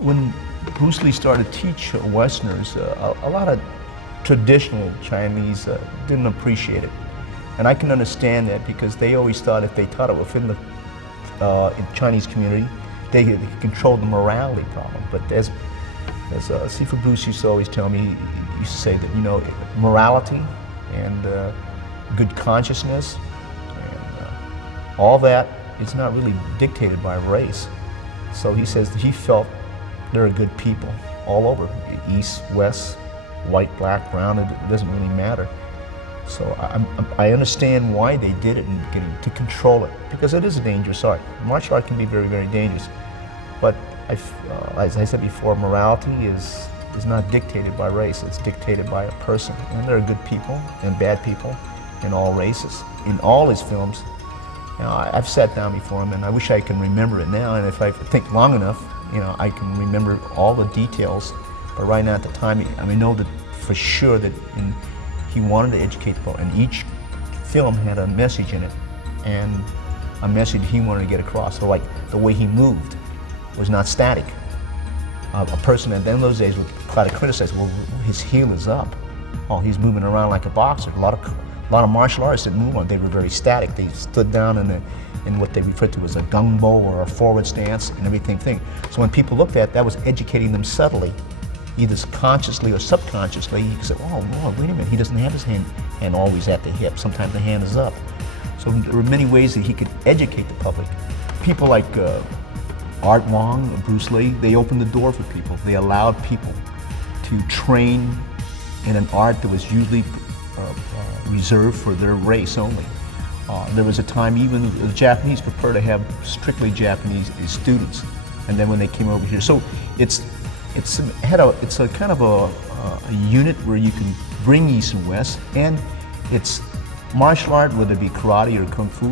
when Bruce Lee started to teach Westerners, a lot of traditional Chinese didn't appreciate it. And I can understand that because they always thought if they taught it within the Chinese community, they could control the morality problem. But as Sifu Bruce used to always tell me, he used to say that, you know, morality and good consciousness and all that is not really dictated by race. So he says that he felt there are good people all over, east, west, white, black, brown, it doesn't really matter. So I understand why they did it and to control it, because it is a dangerous art. Martial art can be very, very dangerous. But as I said before, morality is not dictated by race, it's dictated by a person. And there are good people and bad people in all races. In all his films, you know, I've sat down before him and I wish I can remember it now, and if I think long enough, you know, I can remember all the details. But right now at the time, I know that for sure that he wanted to educate people, and each film had a message in it, and a message he wanted to get across. So like the way he moved was not static. A person at the end of those days would try to criticize, well, his heel is up. Oh, he's moving around like a boxer. A lot of martial artists didn't move on. They were very static. They stood down in what they referred to as a gung bo or a forward stance and everything. So when people looked at it, that was educating them subtly, either consciously or subconsciously. You could say, oh, Lord, wait a minute, he doesn't have his hand always at the hip. Sometimes the hand is up. So there were many ways that he could educate the public. People like Art Wong, Bruce Lee, they opened the door for people. They allowed people to train in an art that was usually reserved for their race only. There was a time even the Japanese prefer to have strictly Japanese students, and then when they came over here, so it's a kind of a unit where you can bring East and West, and it's martial art, whether it be karate or kung fu,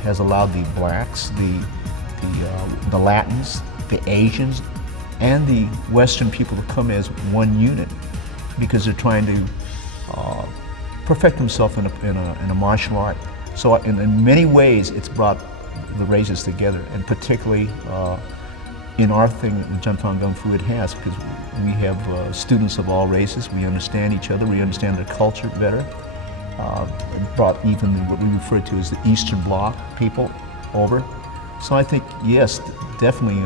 has allowed the blacks, the Latins, the Asians, and the Western people to come as one unit because they're trying to perfect themselves in a martial art. So in many ways, it's brought the races together, and particularly in our thing, in Jianfang Kung Fu, it has, because we have students of all races. We understand each other. We understand their culture better. It brought even what we refer to as the Eastern Bloc people over. So I think, yes, definitely,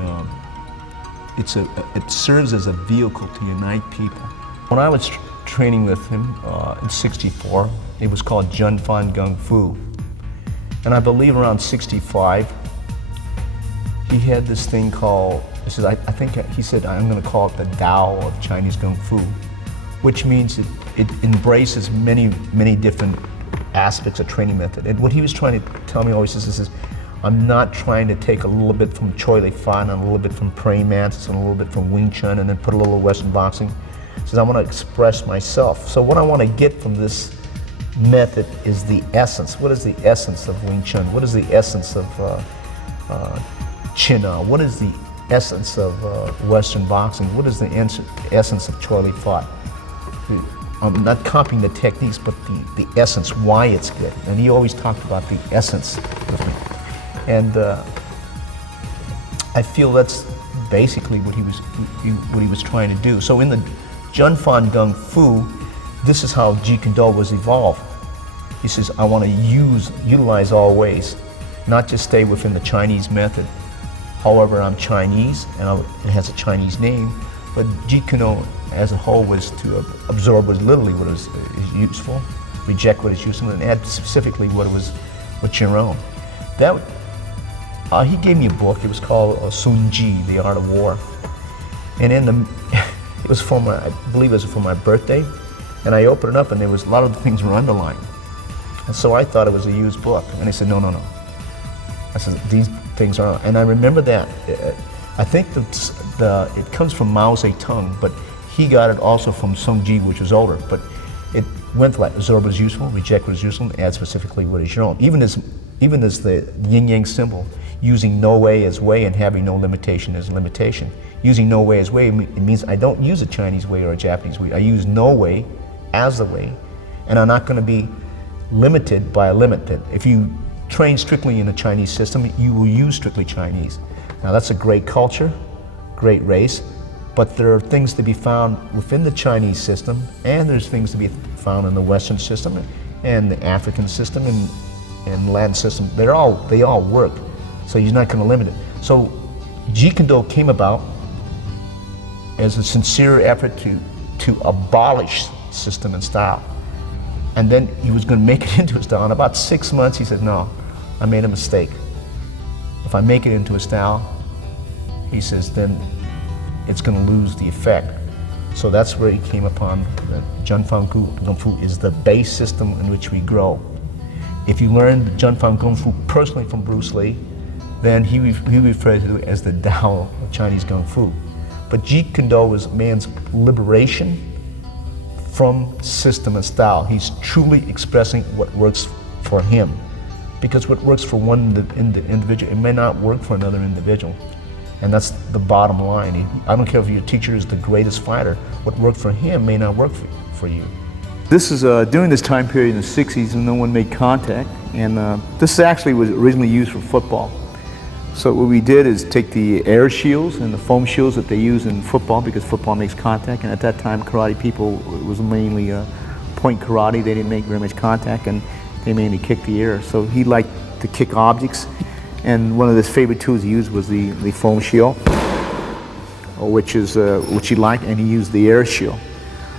it serves as a vehicle to unite people. When I was training with him in '64, it was called Jianfang Kung Fu. And I believe around '65, he had this thing called, I think he said, I'm going to call it the Tao of Chinese Kung Fu, which means it embraces many, many different aspects of training method. And what he was trying to tell me always is I'm not trying to take a little bit from Choi Li Fan and a little bit from praying mantis and a little bit from Wing Chun and then put a little Western boxing. He says I want to express myself. So what I want to get from this method is the essence. What is the essence of Wing Chun? What is the essence of Chin Na? What is the essence of Western boxing? What is the essence of Choi Li Fan? I'm not copying the techniques, but the essence, why it's good. And he always talked about the essence with me. And I feel that's basically what he was trying to do. So in the Jianfang Kung Fu, this is how Jeet Kune Do was evolved. He says, I want to utilize all ways, not just stay within the Chinese method. However, I'm Chinese, and it has a Chinese name, but Jeet Kune Do as a whole was to absorb literally what is useful, reject what is useful, and add specifically what's your own. He gave me a book. It was called Sun Ji, The Art of War, and it was for I believe it was for my birthday, and I opened it up, and there was a lot of the things were underlined, and so I thought it was a used book, and he said, no. I said, these things are, and I remember that. I think it comes from Mao Zedong, but he got it also from Sung Ji, which was older, but it went like absorb what is useful, reject what is useful, and add specifically what is your own. Even as the yin-yang symbol, using no way as way and having no limitation as limitation. Using no way as way, it means I don't use a Chinese way or a Japanese way. I use no way as the way, and I'm not going to be limited by a limit. That if you train strictly in the Chinese system, you will use strictly Chinese. Now that's a great culture, great race, but there are things to be found within the Chinese system, and there's things to be found in the Western system, and the African system, and Latin system. They all work, so you're not going to limit it. So Jeet Kune Do came about as a sincere effort to abolish system and style. And then he was going to make it into a style. In about 6 months, he said, no, I made a mistake. If I make it into a style, he says, then it's going to lose the effect. So that's where he came upon that Junfang Kung Fu is the base system in which we grow. If you learn Junfang Kung Fu personally from Bruce Lee, then he referred to it as the Tao of Chinese Kung Fu. But Jeet Kune Do is man's liberation from system and style. He's truly expressing what works for him. Because what works for one individual, it may not work for another individual. And that's the bottom line. I don't care if your teacher is the greatest fighter, what worked for him may not work for you. This is during this time period in the 60s when no one made contact, and this actually was originally used for football. So what we did is take the air shields and the foam shields that they use in football, because football makes contact, and at that time karate people, it was mainly point karate. They didn't make very much contact, and they mainly kicked the air. So he liked to kick objects, and one of his favorite tools he used was the foam shield, which he liked, and he used the air shield.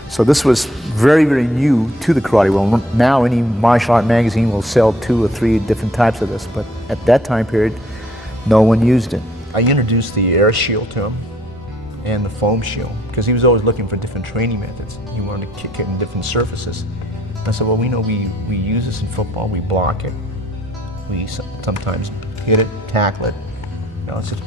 So this was very, very new to the karate world. Now any martial art magazine will sell 2 or 3 different types of this, but at that time period, no one used it. I introduced the air shield to him and the foam shield because he was always looking for different training methods. He wanted to kick it in different surfaces. I said, well, we know we use this in football, we block it. We sometimes hit it, tackle it. I said,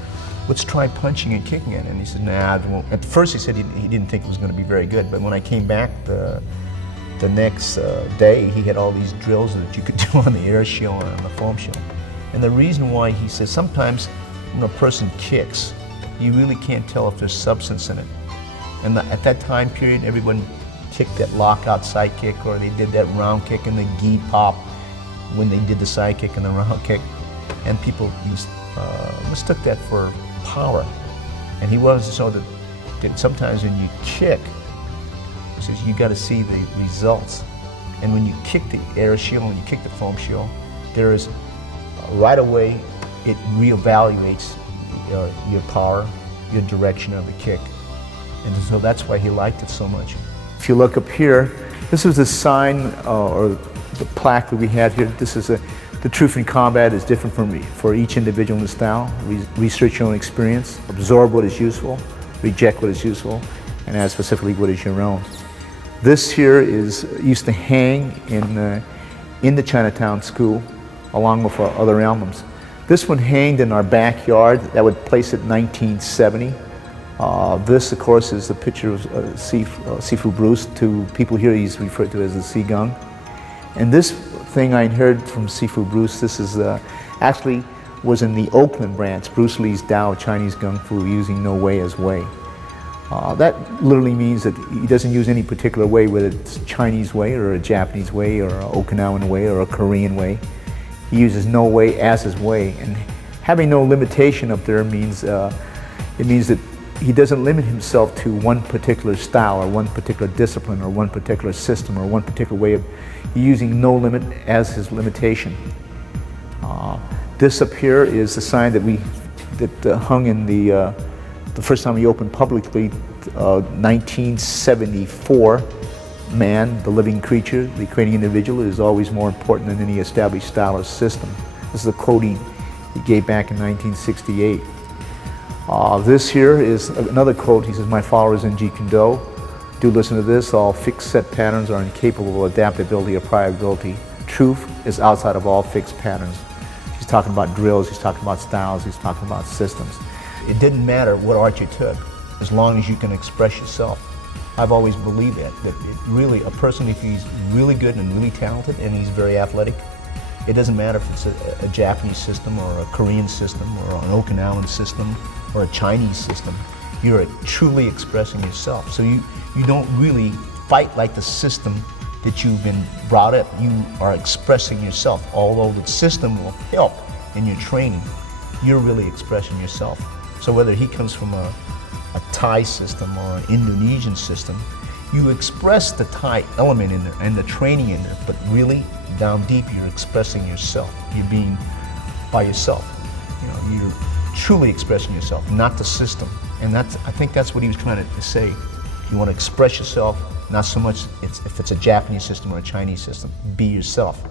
let's try punching and kicking it. And he said, nah, I won't. At first he said he didn't think it was going to be very good, but when I came back the next day, he had all these drills that you could do on the air shield and on the foam shield. And the reason why, he says, sometimes when a person kicks, you really can't tell if there's substance in it. And at that time period, everyone kicked that lockout side kick, or they did that round kick and the gi pop when they did the side kick and the round kick. And people mistook that for power. And he wanted to show that sometimes when you kick, he says, you got to see the results. And when you kick the air shield, when you kick the foam shield, there is right away, it reevaluates your power, your direction of the kick. And so that's why he liked it so much. If you look up here, this is the sign or the plaque that we had here. This is the truth in combat is different for each individual in the style. Research your own experience, absorb what is useful, reject what is useful, and add specifically what is your own. This here used to hang in the Chinatown school, along with our other emblems. This one hanged in our backyard. That would place it 1970. This, of course, is the picture of Sifu Bruce. To people here, he's referred to as the Sigung. And this thing I inherited from Sifu Bruce, this is actually was in the Oakland branch, Bruce Lee's Tao of Chinese Kung Fu, using no way as way. That literally means that he doesn't use any particular way, whether it's Chinese way or a Japanese way or an Okinawan way or a Korean way. He uses no way as his way, and having no limitation up there means it means that he doesn't limit himself to one particular style or one particular discipline or one particular system or one particular way of using no limit as his limitation. This up here is the sign that hung in the first time he opened publicly, 1974. Man, the living creature, the creating individual, is always more important than any established style or system. This is a quote he gave back in 1968. This here is another quote. He says, my followers in Jeet Kune Do, do listen to this. All fixed set patterns are incapable of adaptability or pliability. Truth is outside of all fixed patterns. He's talking about drills, he's talking about styles, he's talking about systems. It didn't matter what art you took, as long as you can express yourself. I've always believed that really a person, if he's really good and really talented and he's very athletic, it doesn't matter if it's a Japanese system or a Korean system or an Okinawan system or a Chinese system. You're truly expressing yourself. So you don't really fight like the system that you've been brought up. You are expressing yourself. Although the system will help in your training, you're really expressing yourself. So whether he comes from a Thai system or an Indonesian system, you express the Thai element in there and the training in there, but really down deep you're expressing yourself. You're being by yourself. You know, you're truly expressing yourself, not the system. And I think that's what he was trying to say. You want to express yourself, not so much if it's a Japanese system or a Chinese system. Be yourself.